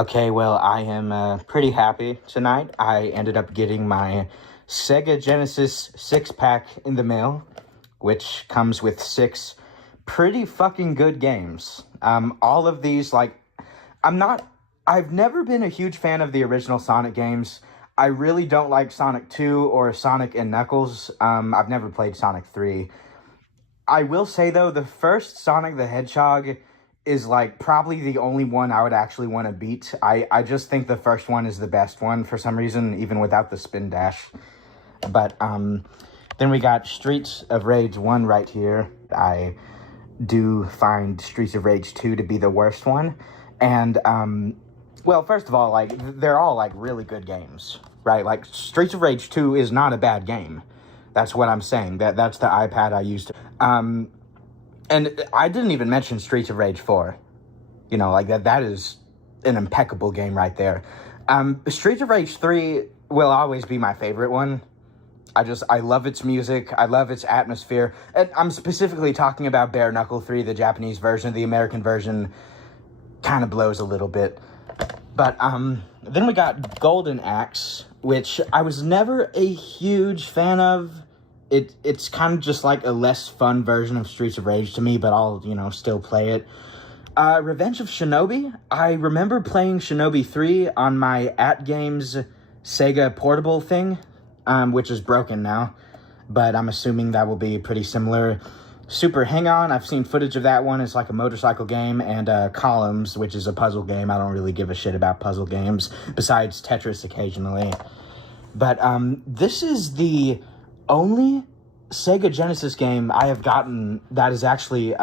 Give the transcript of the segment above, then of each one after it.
Okay, well, I am pretty happy tonight. I ended up getting my Sega Genesis 6-pack in the mail, which comes with 6 pretty fucking good games. All of these, I've never been a huge fan of the original Sonic games. I really don't like Sonic 2 or Sonic and Knuckles. I've never played Sonic 3. I will say, though, the first Sonic the Hedgehog is, probably the only one I would actually want to beat. I just think the first one is the best one for some reason, even without the spin dash. But, then we got Streets of Rage 1 right here. I do find Streets of Rage 2 to be the worst one. And, well, first of all, they're all, really good games, right? Streets of Rage 2 is not a bad game. That's what I'm saying. That's the iPad I used. And I didn't even mention Streets of Rage 4. You know, that is an impeccable game right there. Streets of Rage 3 will always be my favorite one. I love its music. I love its atmosphere. And I'm specifically talking about Bare Knuckle 3, the Japanese version. The American version kind of blows a little bit. But then we got Golden Axe, which I was never a huge fan of. It's kind of just like a less fun version of Streets of Rage to me, but I'll, still play it. Revenge of Shinobi. I remember playing Shinobi 3 on my AtGames Sega portable thing, which is broken now, but I'm assuming that will be pretty similar. Super Hang-On, I've seen footage of that one. It's like a motorcycle game, and Columns, which is a puzzle game. I don't really give a shit about puzzle games, besides Tetris occasionally. But this is the only Sega Genesis game I have gotten that has actually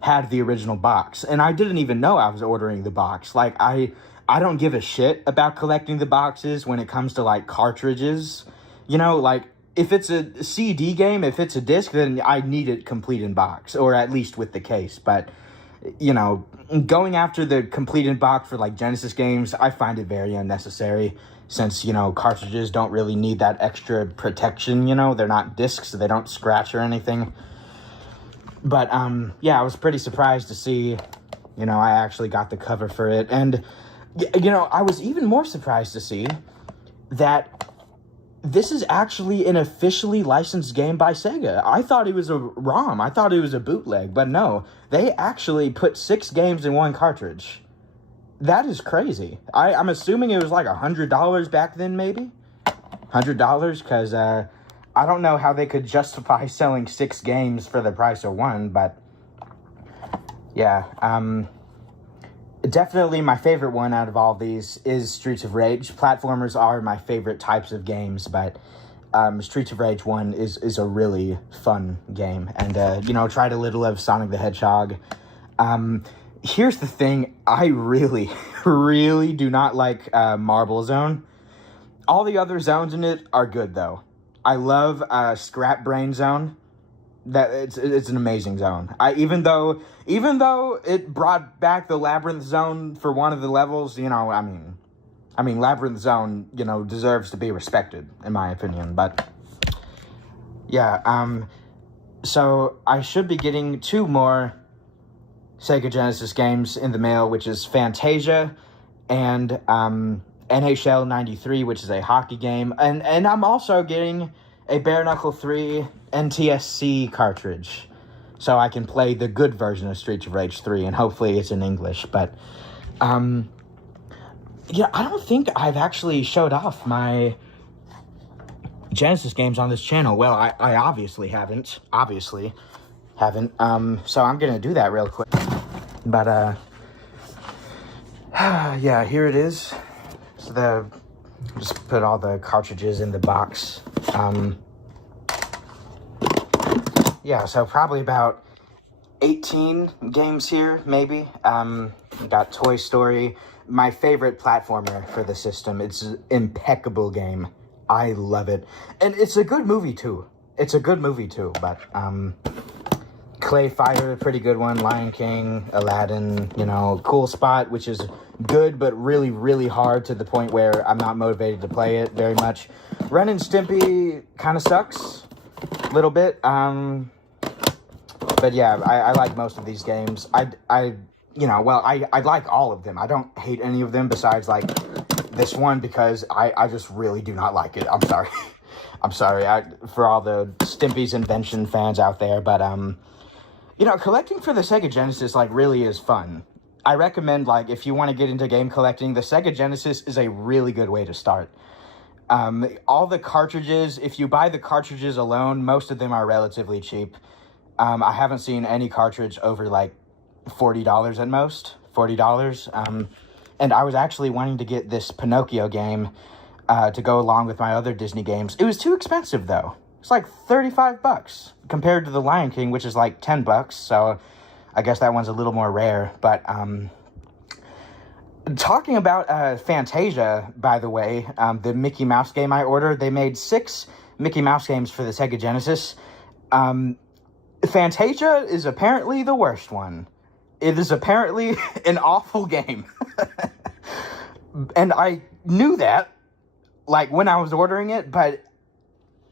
had the original box. And I didn't even know I was ordering the box. I don't give a shit about collecting the boxes when it comes to, cartridges. If it's a CD game, if it's a disc, then I need it complete in box, or at least with the case. But, going after the complete in box for, Genesis games, I find it very unnecessary. Since, cartridges don't really need that extra protection, they're not discs, so they don't scratch or anything. But, yeah, I was pretty surprised to see, I actually got the cover for it. And, I was even more surprised to see that this is actually an officially licensed game by Sega. I thought it was a ROM. I thought it was a bootleg. But no, they actually put 6 games in one cartridge. That is crazy. I'm assuming it was $100 back then, maybe? $100, because I don't know how they could justify selling 6 games for the price of one, but yeah. Definitely my favorite one out of all these is Streets of Rage. Platformers are my favorite types of games, but Streets of Rage 1 is a really fun game. And, tried a little of Sonic the Hedgehog. Here's the thing, I really, really do not like Marble Zone. All the other zones in it are good, though. I love Scrap Brain Zone. It's an amazing zone. Even though it brought back the Labyrinth Zone for one of the levels, Labyrinth Zone, deserves to be respected, in my opinion. But yeah, so I should be getting 2 more Sega Genesis games in the mail, which is Fantasia and NHL 93, which is a hockey game. And I'm also getting a Bare Knuckle 3 NTSC cartridge, so I can play the good version of Streets of Rage 3, and hopefully it's in English. But, I don't think I've actually showed off my Genesis games on this channel. Well, I obviously haven't. So I'm gonna do that real quick. But, yeah, here it is. So just put all the cartridges in the box. Yeah, so probably about 18 games here, maybe. Got Toy Story, my favorite platformer for the system. It's an impeccable game. I love it. And it's a good movie, too. But, Clay Fighter, pretty good one. Lion King, Aladdin, Cool Spot, which is good, but really, really hard to the point where I'm not motivated to play it very much. Ren and Stimpy kind of sucks a little bit. But yeah, I like most of these games. I you know, well, I like all of them. I don't hate any of them besides, like, this one, because I just really do not like it. I'm sorry. I'm sorry for all the Stimpy's Invention fans out there, but, you know, collecting for the Sega Genesis, like, really is fun. I recommend, like, if you want to get into game collecting, the Sega Genesis is a really good way to start. All the cartridges, if you buy the cartridges alone, most of them are relatively cheap. I haven't seen any cartridge over, like, $40 at most. $40. And I was actually wanting to get this Pinocchio game to go along with my other Disney games. It was too expensive, though. It's like $35 compared to the Lion King, which is like $10. So I guess that one's a little more rare. But talking about Fantasia, by the way, the Mickey Mouse game I ordered, they made 6 Mickey Mouse games for the Sega Genesis. Fantasia is apparently the worst one. It is apparently an awful game. And I knew that, like, when I was ordering it, but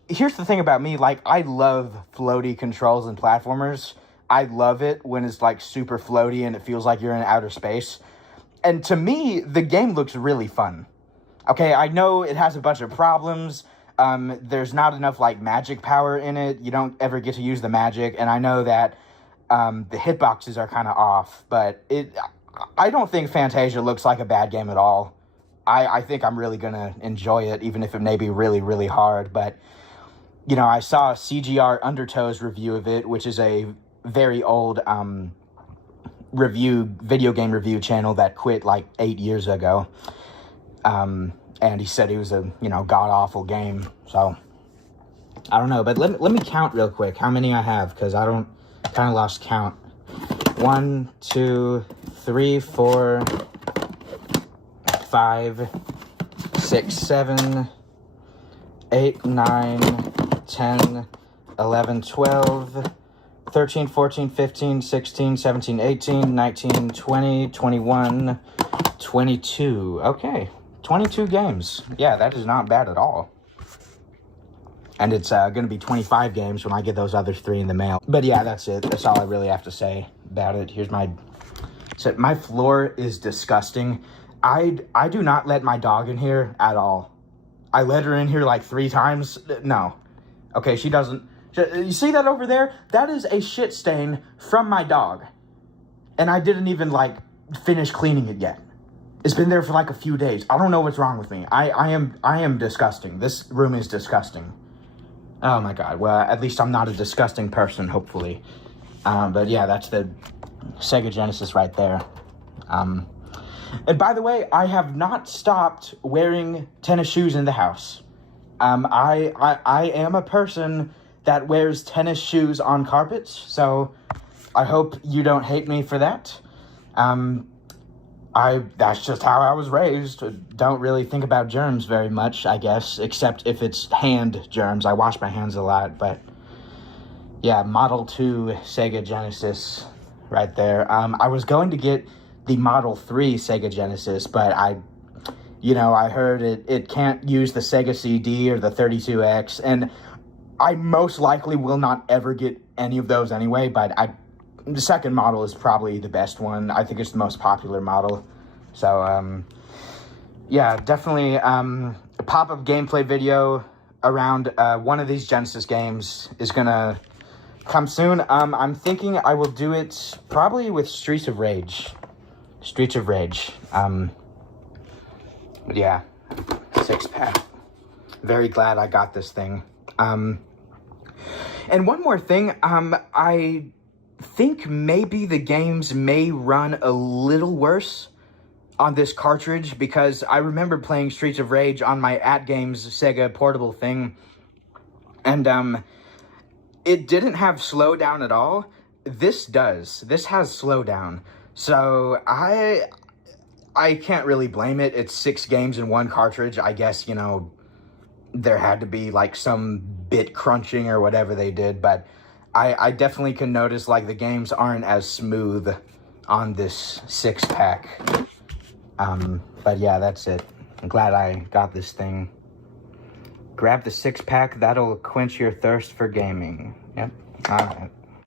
here's the thing about me, like, I love floaty controls and platformers. I love it when it's, like, super floaty and it feels like you're in outer space. And to me, the game looks really fun. Okay, I know it has a bunch of problems. There's not enough, like, magic power in it. You don't ever get to use the magic, and I know that the hitboxes are kind of off, but I don't think Fantasia looks like a bad game at all. I think I'm really going to enjoy it, even if it may be really, really hard. But, you know, I saw a CGR Undertow's review of it, which is a very old video game review channel that quit like 8 years ago. And he said it was a, you know, god-awful game. So, I don't know. But let me count real quick how many I have, because I kind of lost count. 1, 2, 3, 4, 5, 6, 7, 8, 9, 10, 11, 12, 13, 14, 15, 16, 17, 18, 19, 20, 21, 22. Okay, 22 games. Yeah, that is not bad at all. And it's going to be 25 games when I get those other 3 in the mail. But yeah, that's it. That's all I really have to say about it. Here's my... So my floor is disgusting. I do not let my dog in here at all. I let her in here like 3 times. No. Okay, she doesn't... You see that over there? That is a shit stain from my dog. And I didn't even, like, finish cleaning it yet. It's been there for like a few days. I don't know what's wrong with me. I am disgusting. This room is disgusting. Oh my god. Well, at least I'm not a disgusting person, hopefully. But yeah, that's the Sega Genesis right there. And by the way, I have not stopped wearing tennis shoes in the house. I am a person that wears tennis shoes on carpets, so I hope you don't hate me for that. That's just how I was raised. Don't really think about germs very much, I guess, except if it's hand germs. I wash my hands a lot, but yeah, Model 2 Sega Genesis right there. I was going to get the Model 3 Sega Genesis, but I heard it can't use the Sega CD or the 32X, and I most likely will not ever get any of those anyway, but the second model is probably the best one. I think it's the most popular model. So, yeah, definitely a pop-up gameplay video around one of these Genesis games is going to come soon. I'm thinking I will do it probably with Streets of Rage. Streets of Rage. But yeah, 6-pack. Very glad I got this thing. And one more thing, I think maybe the games may run a little worse on this cartridge, because I remember playing Streets of Rage on my AtGames Sega portable thing, and it didn't have slowdown at all. This does. This has slowdown. So I can't really blame it. It's 6 games in one cartridge. I guess, you know, there had to be like some bit crunching or whatever they did, but I definitely can notice like the games aren't as smooth on this 6-pack. But yeah, that's it. I'm glad I got this thing. Grab the 6-pack, that'll quench your thirst for gaming. Yep, alright.